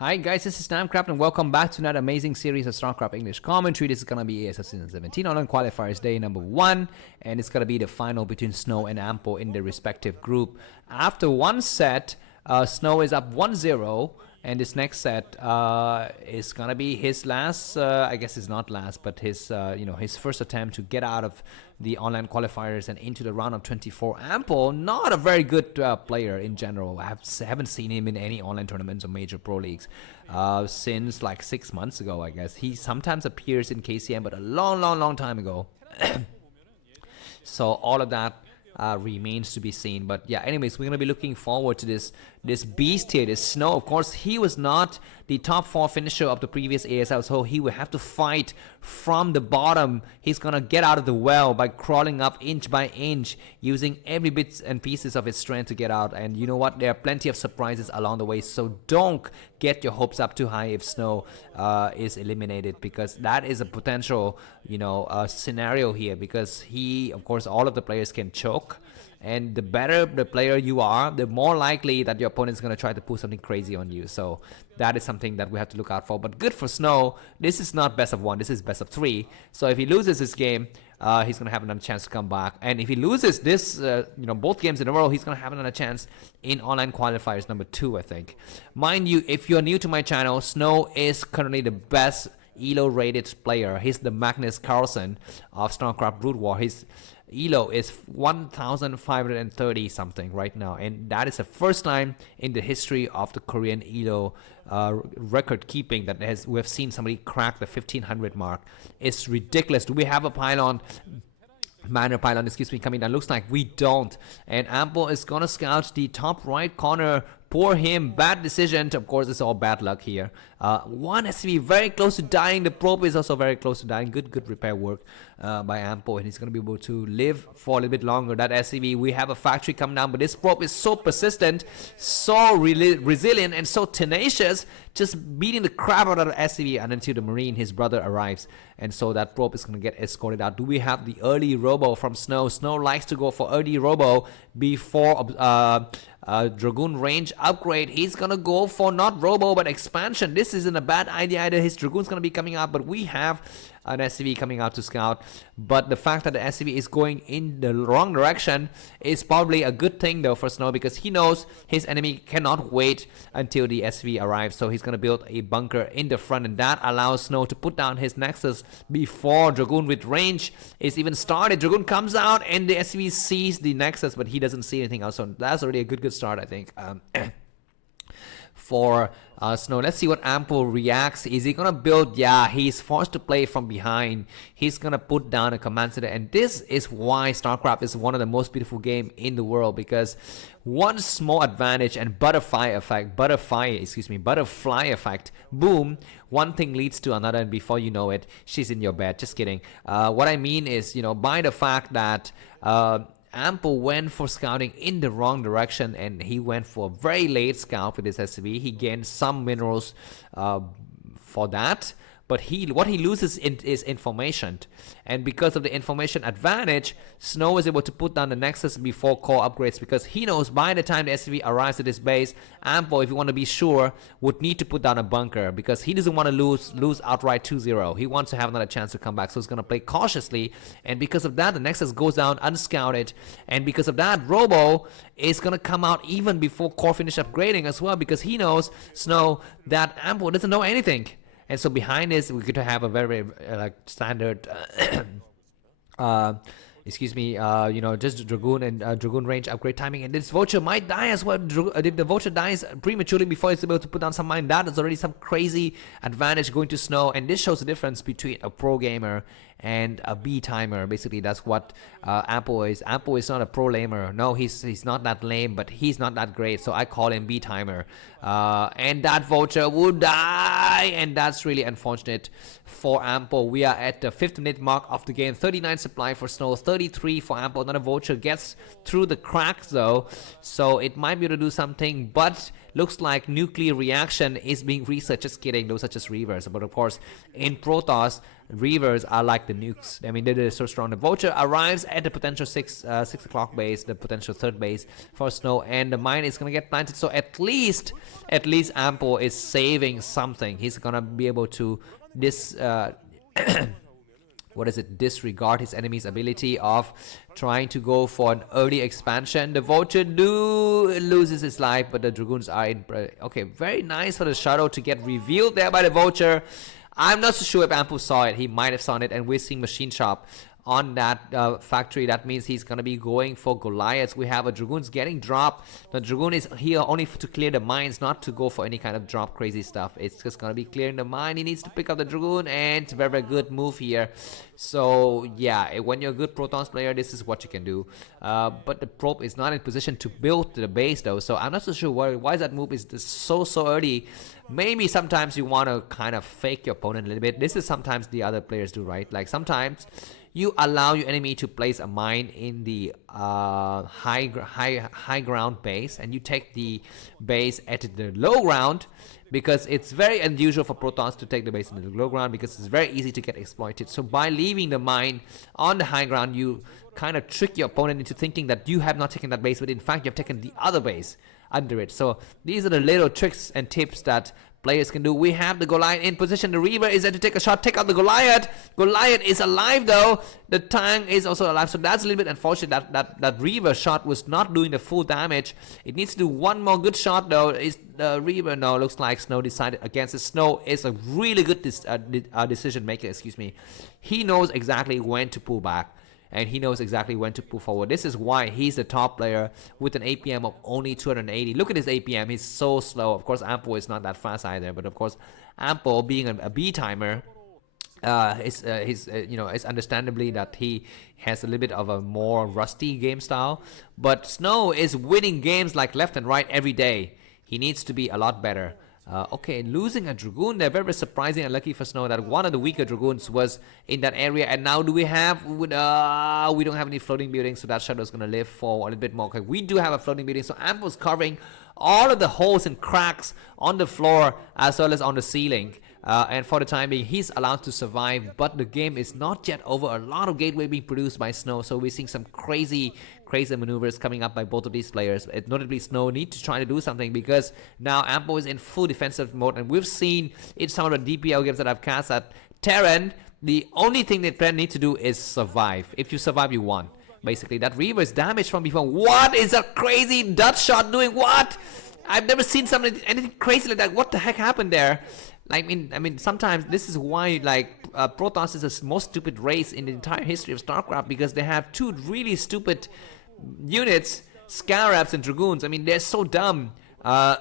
Hi guys, this is Starcraft and welcome back to another amazing series of Starcraft English commentary. This is gonna be ASL Season 17 online qualifiers day number 1, and it's gonna be the final between Snow and Ampo in their respective group. After one set, Snow is up 1-0, and this next set is gonna be his last. I guess it's not last, but his his first attempt to get out of the online qualifiers and into the round of 24. Ampo, not a very good player in general. I haven't seen him in any online tournaments or major pro leagues since like 6 months ago, I guess. He sometimes appears in KCM, but a long time ago. So all of that remains to be seen. But yeah, anyways, we're gonna be looking forward to this beast here, this Snow. Of course, he was not the top 4 finisher of the previous ASL, so he will have to fight from the bottom. He's gonna get out of the well by crawling up inch by inch, using every bits and pieces of his strength to get out. And you know what, there are plenty of surprises along the way, so don't get your hopes up too high if Snow is eliminated, because that is a potential scenario here, because of course all of the players can choke, and the better the player you are, the more likely that your opponent is going to try to pull something crazy on you. So that is something that we have to look out for. But good for Snow. This is not best of 1, this is best of 3. So if he loses this game, he's going to have another chance to come back. And if he loses this, both games in a row, he's going to have another chance in online qualifiers number 2, I think. Mind you, if you're new to my channel, Snow is currently the best ELO rated player. He's the Magnus Carlsen of Starcraft Brood War. His ELO is 1,530 something right now, and that is the first time in the history of the Korean ELO record keeping that we have seen somebody crack the 1,500 mark. It's ridiculous. Do we have a pylon? Minor pylon, excuse me, coming down? Looks like we don't. And Ampo is gonna scout the top right corner. Poor him, bad decision. Of course, it's all bad luck here. One has to be very close to dying. The probe is also very close to dying. Good repair work by Ampo, and he's going to be able to live for a little bit longer. That SCV, we have a factory come down, but this probe is so persistent, so resilient, and so tenacious, just beating the crap out of the SCV, and until the Marine, his brother, arrives. And so that probe is going to get escorted out. Do we have the early robo from Snow? Snow likes to go for early robo before Dragoon range upgrade. He's gonna go for not robo but expansion. This isn't a bad idea either. His Dragoon's gonna be coming out, but we have an SCV coming out to scout. But the fact that the SCV is going in the wrong direction is probably a good thing though for Snow, because he knows his enemy cannot wait until the SCV arrives. So he's gonna build a bunker in the front, and that allows Snow to put down his Nexus before Dragoon with range is even started. Dragoon comes out and the SCV sees the Nexus, but he doesn't see anything else. So that's already a good start, I think. For Snow. Let's see what Ampo reacts. Is he gonna build? Yeah, he's forced to play from behind. He's gonna put down a command center, and this is why Starcraft is one of the most beautiful game in the world, because one small advantage and butterfly effect, boom, one thing leads to another, and before you know it, she's in your bed. Just kidding. What I mean is, by the fact that Ampo went for scouting in the wrong direction, and he went for a very late scout with his SCV. He gained some minerals for that, but what he loses is information. And because of the information advantage, Snow is able to put down the Nexus before core upgrades, because he knows by the time the SCV arrives at his base, Ampo, if you want to be sure, would need to put down a bunker, because he doesn't want to lose outright 2-0. He wants to have another chance to come back, so he's going to play cautiously. And because of that, the Nexus goes down unscouted, and because of that, Robo is going to come out even before core finish upgrading as well, because he knows, Snow, that Ampo doesn't know anything. And so behind this, we could have a very standard, just Dragoon and Dragoon range upgrade timing. And this Vulture might die as well. If the Vulture dies prematurely before it's able to put down some mine, that is already some crazy advantage going to Snow. And this shows the difference between a pro gamer and a B timer. Basically, that's what Ampo is. Ampo is not a pro lamer. No, he's not that lame, but he's not that great. So I call him B timer. And that Vulture would die, and that's really unfortunate for Ampo. We are at the 5th minute mark of the game. 39 supply for Snow, 33 for Ampo. Another Vulture gets through the cracks though, so it might be able to do something, but looks like nuclear reaction is being researched. Just kidding, those are just reavers. But of course, in Protoss, reavers are like the nukes. I mean, they're so strong. The vulture arrives at the potential 6 o'clock base, the potential third base for Snow, and the mine is gonna get planted. So at least Ampo is saving something. He's gonna be able to disregard his enemy's ability of trying to go for an early expansion. The vulture loses his life, but the dragoons are in. Okay, very nice for the shadow to get revealed there by the vulture. I'm not so sure if Ampu saw it. He might have saw it, and we're seeing Machine Shop on that factory. That means he's gonna be going for Goliaths. We have a Dragoons getting dropped. The Dragoon is here only to clear the mines, not to go for any kind of drop crazy stuff. It's just gonna be clearing the mine. He needs to pick up the Dragoon, and it's a very, very good move here. So yeah, when you're a good Protons player, this is what you can do. But the probe is not in position to build the base though, so I'm not so sure why that move is so early. Maybe sometimes you want to kind of fake your opponent a little bit. This is sometimes the other players do, right? Like sometimes you allow your enemy to place a mine in the high ground base, and you take the base at the low ground, because it's very unusual for Protons to take the base in the low ground, because it's very easy to get exploited. So by leaving the mine on the high ground, you kind of trick your opponent into thinking that you have not taken that base, but in fact you have taken the other base under it. So these are the little tricks and tips that players can do. We have the Goliath in position. The Reaver is there to take a shot, take out the Goliath. Goliath is alive though. The tank is also alive, so that's a little bit unfortunate that Reaver shot was not doing the full damage. It needs to do one more good shot though. Is the Reaver? No, looks like Snow decided against it. Snow is a really good decision maker, excuse me. He knows exactly when to pull back, and he knows exactly when to pull forward. This is why he's the top player with an APM of only 280. Look at his APM, he's so slow. Of course, Ampo is not that fast either, but of course, Ampo being a B timer, it's understandably that he has a little bit of a more rusty game style. But Snow is winning games like left and right every day. He needs to be a lot better. Okay, losing a Dragoon there, very surprising and lucky for Snow that one of the weaker Dragoons was in that area. And now do we have, we don't have any floating buildings, so that Shadow is going to live for a little bit more. Okay, we do have a floating building, so Ampo's covering all of the holes and cracks on the floor as well as on the ceiling. And for the time being, he's allowed to survive, but the game is not yet over. A lot of gateway being produced by Snow, so we're seeing some crazy maneuvers coming up by both of these players. Notably, Snow need to try to do something, because now Ampo is in full defensive mode, and we've seen in some of the DPL games that I've cast at Terran, the only thing that players need to do is survive. If you survive, you won. Basically, that Reaver is damaged from before. What is a crazy Dutch shot doing? What? I've never seen anything crazy like that. What the heck happened there? I mean, sometimes this is why, like, Protoss is the most stupid race in the entire history of Starcraft, because they have two really stupid units, Scarabs and Dragoons. I mean, they're so dumb. But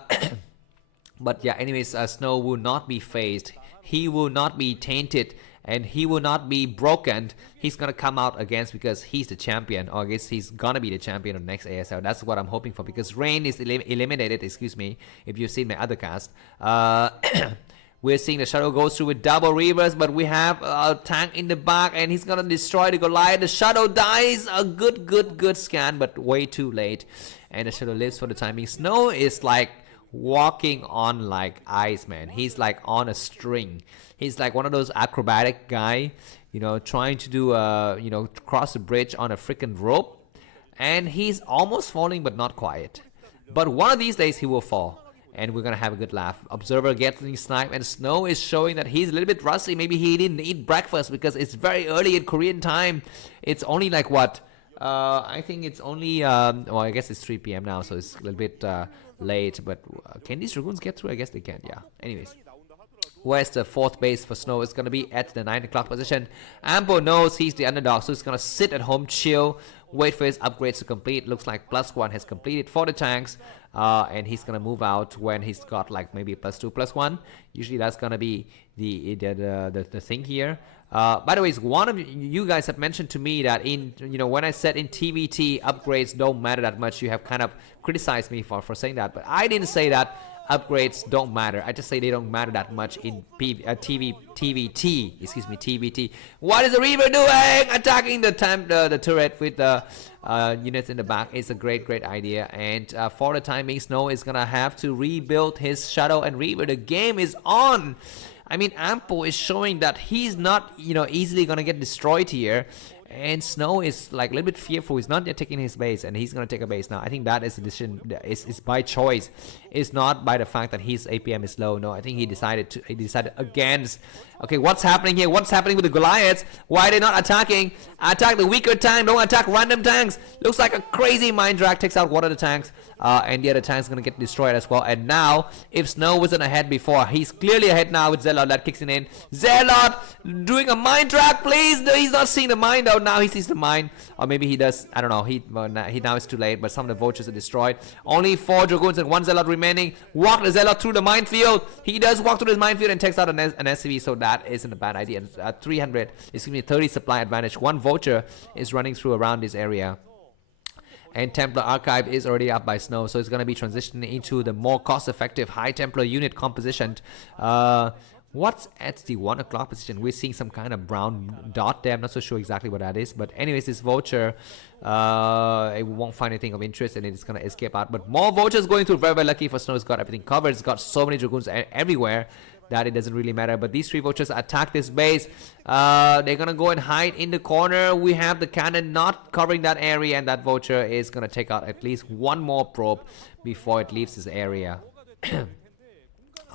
yeah, anyways, Snow will not be phased. He will not be tainted, and he will not be broken. He's gonna come out against, because he's the champion, or I guess he's gonna be the champion of the next ASL. That's what I'm hoping for, because Rain is eliminated, excuse me, if you've seen my other cast. We're seeing the Shadow goes through with double Reavers, but we have a tank in the back, and he's gonna destroy the Goliath. The Shadow dies. A good scan, but way too late. And the Shadow lives for the time being. Snow is like walking on like ice, man. He's like on a string. He's like one of those acrobatic guy, you know, trying to do cross a bridge on a freaking rope, and he's almost falling, but not quite. But one of these days he will fall, and we're gonna have a good laugh. Observer getting sniped, and Snow is showing that he's a little bit rusty. Maybe he didn't eat breakfast, because it's very early in Korean time. It's only like what? I think it's only, well, I guess it's 3 p.m. now, so it's a little bit late. But can these Dragoons get through? I guess they can, yeah. Anyways. Where's the fourth base for Snow? It's going to be at the 9 o'clock position. Ambo knows he's the underdog, so he's going to sit at home, chill, wait for his upgrades to complete. Looks like +1 has completed for the tanks, and he's going to move out when he's got like maybe +2, +1. Usually that's going to be the thing here. By the way, one of you guys have mentioned to me that when I said in TvT upgrades don't matter that much, you have kind of criticized me for saying that, but I didn't say that. upgrades don't matter. I just say they don't matter that much in TvT. Excuse me, TvT. What is the Reaver doing? Attacking the turret with the units in the back is a great idea. And for the time being, Snow is gonna have to rebuild his Shadow and Reaver. The game is on. I mean, Ampo is showing that he's not, easily gonna get destroyed here. And Snow is like a little bit fearful. He's not yet taking his base, and he's gonna take a base now. I think that is a decision. Is by choice. It's not by the fact that his APM is low. No, I think he decided against. Okay, what's happening here? What's happening with the Goliaths? Why are they not attacking? Attack the weaker tank. Don't attack random tanks. Looks like a crazy mind drag takes out one of the tanks, and the other tank's gonna get destroyed as well. And now, if Snow wasn't ahead before, he's clearly ahead now with Zealot. That kicks in. Zealot doing a mind drag, please. No, he's not seeing the mind though. Now he sees the mine, or maybe he does. I don't know. He now it's too late. But some of the vultures are destroyed. Only 4 dragoons and 1 zealot remaining. Walk the zealot through the minefield. He does walk through the minefield and takes out an SCV. So that isn't a bad idea. 30 supply advantage. 1 vulture is running through around this area. And Templar Archive is already up by Snow, so it's going to be transitioning into the more cost-effective high Templar unit composition. What's at the 1 o'clock position? We're seeing some kind of brown dot there. I'm not so sure exactly what that is. But anyways, this vulture, it won't find anything of interest and it's going to escape out. But more vultures going through. Very lucky for Snow. It's got everything covered. It's got so many dragoons everywhere that it doesn't really matter. But these 3 vultures attack this base. They're going to go and hide in the corner. We have the cannon not covering that area. And that vulture is going to take out at least 1 more probe before it leaves this area.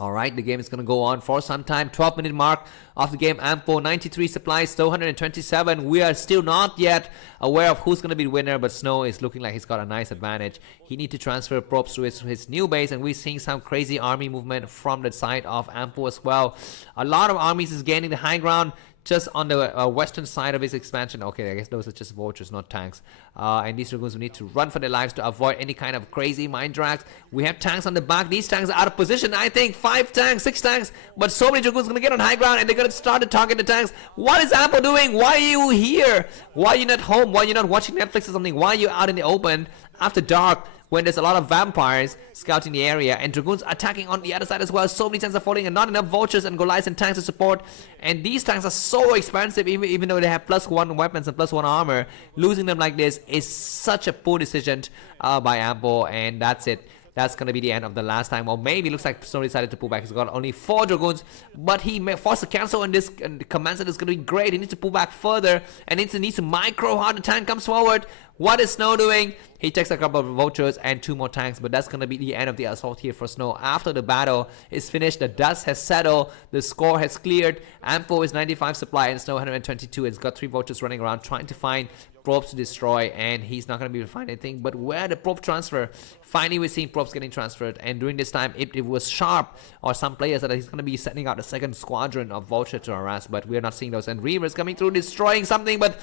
Alright, the game is going to go on for some time. 12-minute mark of the game. Ampo 93 supplies, Snow 127. We are still not yet aware of who's going to be the winner, but Snow is looking like he's got a nice advantage. He needs to transfer probes to his new base, and we're seeing some crazy army movement from the side of Ampo as well. A lot of armies is gaining the high ground just on the western side of his expansion. Okay, I guess those are just vultures, not tanks. And these dragoons will need to run for their lives to avoid any kind of crazy mind drags. We have tanks on the back. These tanks are out of position. I think 5 tanks, 6 tanks. But so many dragoons are going to get on high ground and they're going to start to target the tanks. What is Ampo doing? Why are you here? Why are you not home? Why are you not watching Netflix or something? Why are you out in the open after dark, when there's a lot of vampires scouting the area and dragoons attacking on the other side as well? So many tanks are falling and not enough vultures and Goliaths and tanks to support. And these tanks are so expensive, even though they have +1 weapons and +1 armor. Losing them like this is such a poor decision by Ampo, and that's it. That's going to be the end of the last time. Or maybe it looks like Snow decided to pull back. He's got only 4 dragoons, but he may force a cancel, and this command set is going to be great. He needs to pull back further and needs to micro how the tank comes forward. What is Snow doing? He takes a couple of vultures and 2 more tanks, but that's going to be the end of the assault here for Snow. After the battle is finished, the dust has settled, the score has cleared. Ampo is 95 supply and Snow 122. It's got 3 vultures running around trying to find probes to destroy, and he's not going to be able to find anything. But where the probe transfer? Finally, we're seeing probes getting transferred, and during this time, it was Sharp or some players that he's going to be sending out a second squadron of vulture to harass, but we're not seeing those. And Reavers coming through, destroying something, but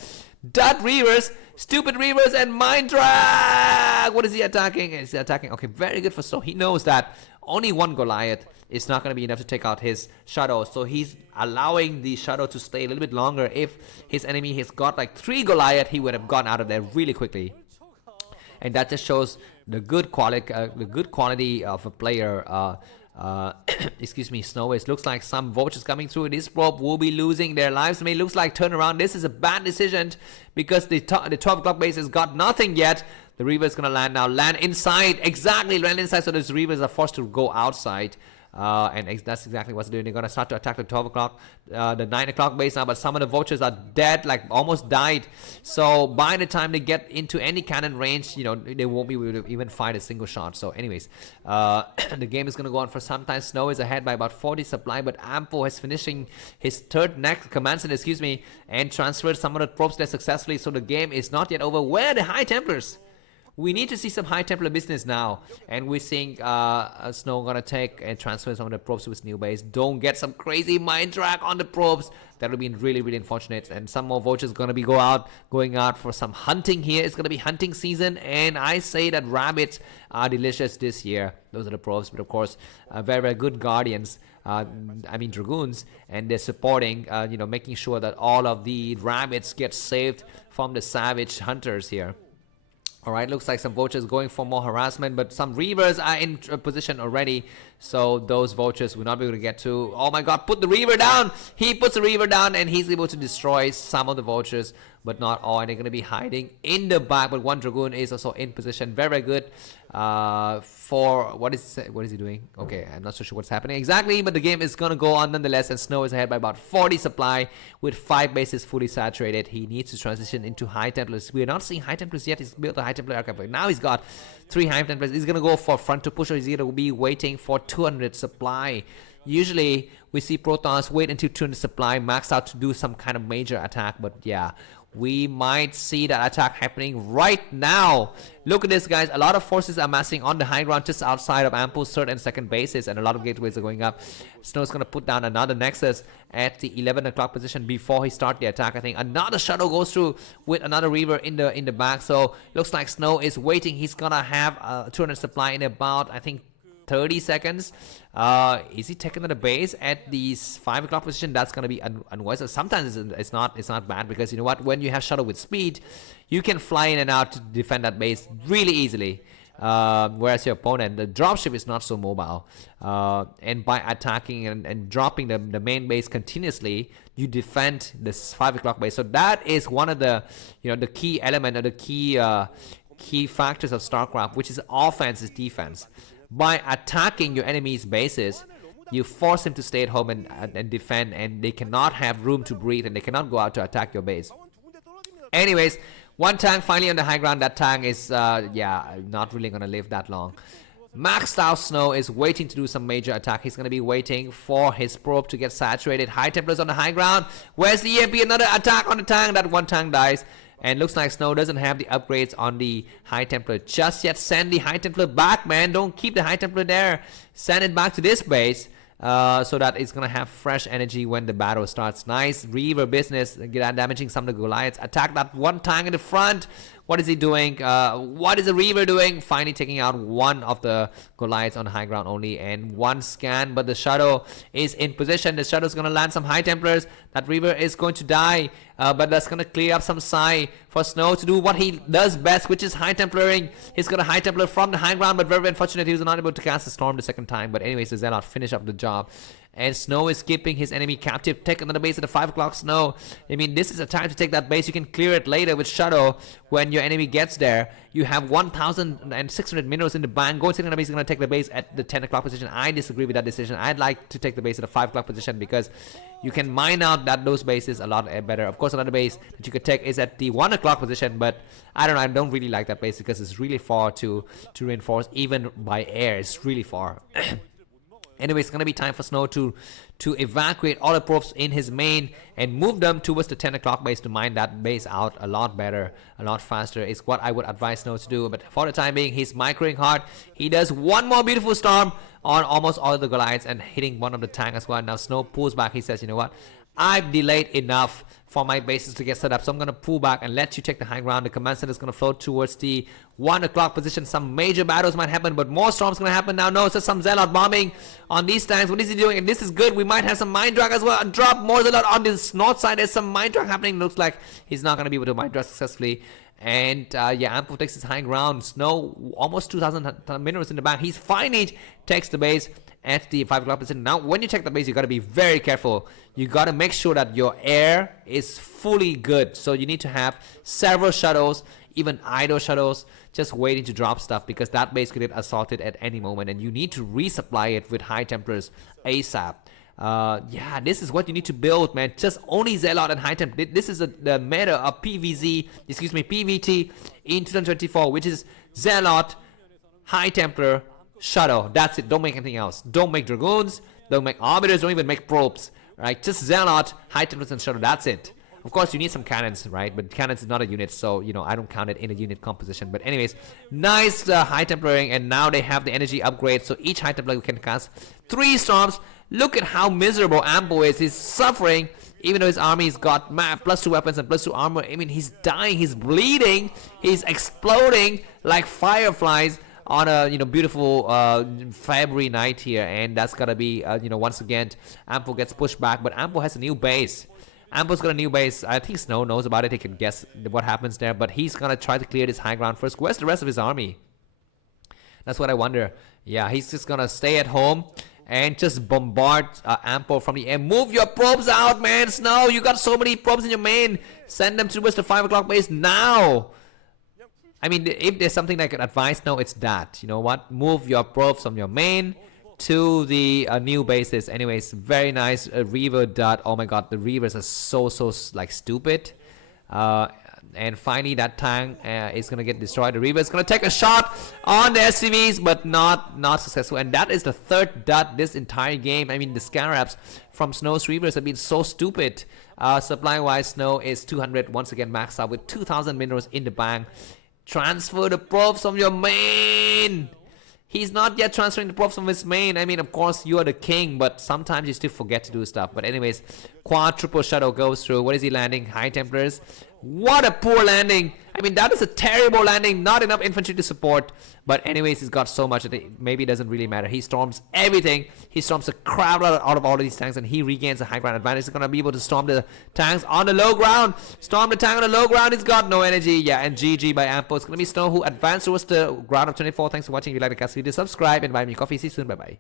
dud Reavers, stupid Reavers, and mind drag. What is he attacking? Is he attacking? Okay, very good for Snow. He knows that only 1 Goliath is not going to be enough to take out his Shadow, so he's allowing the Shadow to stay a little bit longer. If his enemy has got like 3 Goliath, he would have gone out of there really quickly. And that just shows the good quality of a player. Excuse me, Snow. It looks like some vultures coming through. This probe will be losing their lives. I mean, it looks like turnaround. This is a bad decision because the 12 o'clock base has got nothing yet. The Reaver is going to land now. Land inside. Exactly, land inside. So those Reavers are forced to go outside. And that's exactly what's doing. They're going to start to attack the 12 o'clock, the 9 o'clock base now, but some of the vultures are dead, like almost died. So by the time they get into any cannon range, they won't be able to even fight a single shot. So anyways, the game is going to go on for some time. Snow is ahead by about 40 supply, but Ampo is finishing his command center, excuse me, and transferred some of the probes there successfully. So the game is not yet over. Where are the High Templars? We need to see some High Templar business now. And we're seeing Snow gonna take and transfer some of the probes to his new base. Don't get some crazy mind drag on the probes. That would be really, really unfortunate. And some more vultures gonna be going out for some hunting here. It's gonna be hunting season. And I say that rabbits are delicious this year. Those are the probes. But of course, very, very good guardians. Dragoons. And they're supporting, making sure that all of the rabbits get saved from the savage hunters here. All right, looks like some vultures going for more harassment, but some reavers are in position already, so those vultures will not be able to get to. Oh my god, put the reaver down. He puts the reaver down and he's able to destroy some of the vultures, but not all, and they're going to be hiding in the back. But one dragoon is also in position. Very, very good for what is he doing? Okay, I'm not so sure what's happening exactly, but the game is going to go on nonetheless, and Snow is ahead by about 40 supply with 5 bases fully saturated. He needs to transition into High Templars. We are not seeing High Templars yet. He's built a High Templar aircraft, but now he's got 3 High Templars. He's going to go for front to push, or he's going to be waiting for 200 supply. Usually we see Protons wait until 200 supply maxed out to do some kind of major attack, but yeah, we might see that attack happening right now. Look at this, guys. A lot of forces are massing on the high ground just outside of Ample's third and second bases, and a lot of gateways are going up. Snow's going to put down another Nexus at the 11 o'clock position before he starts the attack. I think another shuttle goes through with another Reaver in the back, so looks like Snow is waiting. He's going to have 200 supply in about, I think, 30 seconds. Is he taking the base at the 5 o'clock position? That's going to be unwise. Sometimes it's not bad, because you know what, when you have shuttle with speed, you can fly in and out to defend that base really easily, whereas your opponent, the dropship, is not so mobile, and by attacking and dropping the main base continuously, you defend this 5 o'clock base. So that is one of the, you know, the key element, or the key factors of Starcraft, which is offense is defense. By attacking your enemy's bases, you force him to stay at home and defend, and they cannot have room to breathe, and they cannot go out to attack your base. Anyways, one tank finally on the high ground. That tank is yeah, not really gonna live that long. Maxed out Snow is waiting to do some major attack. He's gonna be waiting for his probe to get saturated. High Templars on the high ground. Where's the EMP? Another attack on the tank. That one tank dies. And looks like Snow doesn't have the upgrades on the High Templar just yet. Send the High Templar back, man. Don't keep the High Templar there. Send it back to this base, so that it's going to have fresh energy when the battle starts. Nice Reaver business, damaging some of the Goliaths. Attack that one tank in the front. What is he doing? What is the Reaver doing? Finally taking out one of the Goliaths on high ground only, and one scan, but the Shadow is in position. The Shadow is going to land some High Templars. That Reaver is going to die, but that's going to clear up some psi for Snow to do what he does best, which is High Templaring. He's got a High Templar from the high ground, but very unfortunate he was not able to cast the Storm the second time. But anyways, the Zealot finish up the job. And Snow is keeping his enemy captive. Take another base at the 5 o'clock. Snow, I mean, this is a time to take that base. You can clear it later with Shadow when your enemy gets there. You have 1,600 minerals in the bank. Go and take another base. You're going to take the base at the 10 o'clock position. I disagree with that decision. I'd like to take the base at the 5 o'clock position, because you can mine out those bases a lot better. Of course, another base that you could take is at the 1 o'clock position, but I don't know. I don't really like that base, because it's really far to reinforce, even by air. It's really far. Anyway, it's going to be time for Snow to evacuate all the probes in his main and move them towards the 10 o'clock base to mine that base out a lot better, a lot faster. Is what I would advise Snow to do. But for the time being, he's microing hard. He does one more beautiful storm on almost all of the Goliaths and hitting one of the tank as well. Now Snow pulls back. He says, you know what? I've delayed enough for my bases to get set up, so I'm going to pull back and let you take the high ground. The command center is going to float towards the 1 o'clock position. Some major battles might happen, but more storms going to happen now. No, it's just some Zealot bombing on these tanks. What is he doing? And this is good. We might have some Mind Drag as well. Drop more Zealot on this north side. There's some Mind Drag happening. Looks like he's not going to be able to Mind Drag successfully. And yeah, Ample takes his high ground. Snow, almost 2,000 minerals in the back. He's finally takes the base at the 5 o'clock position. Now, when you check the base, you got to be very careful. You got to make sure that your air is fully good. So you need to have several shuttles, even idle shuttles, just waiting to drop stuff, because that base could get assaulted at any moment, and you need to resupply it with High Templars ASAP. Yeah, this is what you need to build, man. Just only Zealot and High Temp. This is the meta of PvT in 2024, which is Zealot, High Templar, Shadow. That's it. Don't make anything else. Don't make Dragoons. Don't make Arbiters. Don't even make probes. Right? Just Zealot, High Templars, and Shadow. That's it. Of course, you need some cannons, right? But cannons is not a unit, so, you know, I don't count it in a unit composition. But anyways, nice High Templaring, and now they have the energy upgrade, so each High Templar can cast 3 storms. Look at how miserable Ambo is. He's suffering, even though his army's got +2 weapons and +2 armor. I mean, he's dying, he's bleeding, he's exploding like fireflies on a, you know, beautiful February night here. And that's gotta be, you know, once again, Ampo gets pushed back, but Ampo has a new base. Ampo's got a new base. I think Snow knows about it. He can guess what happens there, but he's gonna try to clear this high ground first. Where's the rest of his army? That's what I wonder. Yeah, he's just gonna stay at home and just bombard Ampo from the air. Move your probes out, man. Snow, you got so many probes in your main. Send them towards the 5 o'clock base now. I mean, if there's something I can advise now, it's that. You know what? Move your probes from your main to the new bases. Anyways, very nice Reaver dot. Oh my god, the Reavers are so like stupid. And finally that tank is gonna get destroyed. The Reaver is gonna take a shot on the SCVs, but not successful. And that is the third dot this entire game. I mean, the Scarabs from Snow's Reavers have been so stupid. Supply wise, Snow is 200 once again maxed out with 2,000 minerals in the bank. Transfer the probes from your main. He's not yet transferring the probes from his main. I mean, of course, you are the king, but sometimes you still forget to do stuff. But anyways, quadruple shuttle goes through. What is he landing? High Templars. What a poor landing. I mean, that is a terrible landing. Not enough infantry to support. But anyways, he's got so much that it maybe doesn't really matter. He storms everything. He storms the crowd out of all of these tanks, and he regains the high ground advantage. He's going to be able to storm the tanks on the low ground. Storm the tank on the low ground. He's got no energy. Yeah, and GG by Ampo. It's going to be Snow who advanced towards the ground of 24. Thanks for watching. If you like the cast video, subscribe and buy me coffee. See you soon. Bye-bye.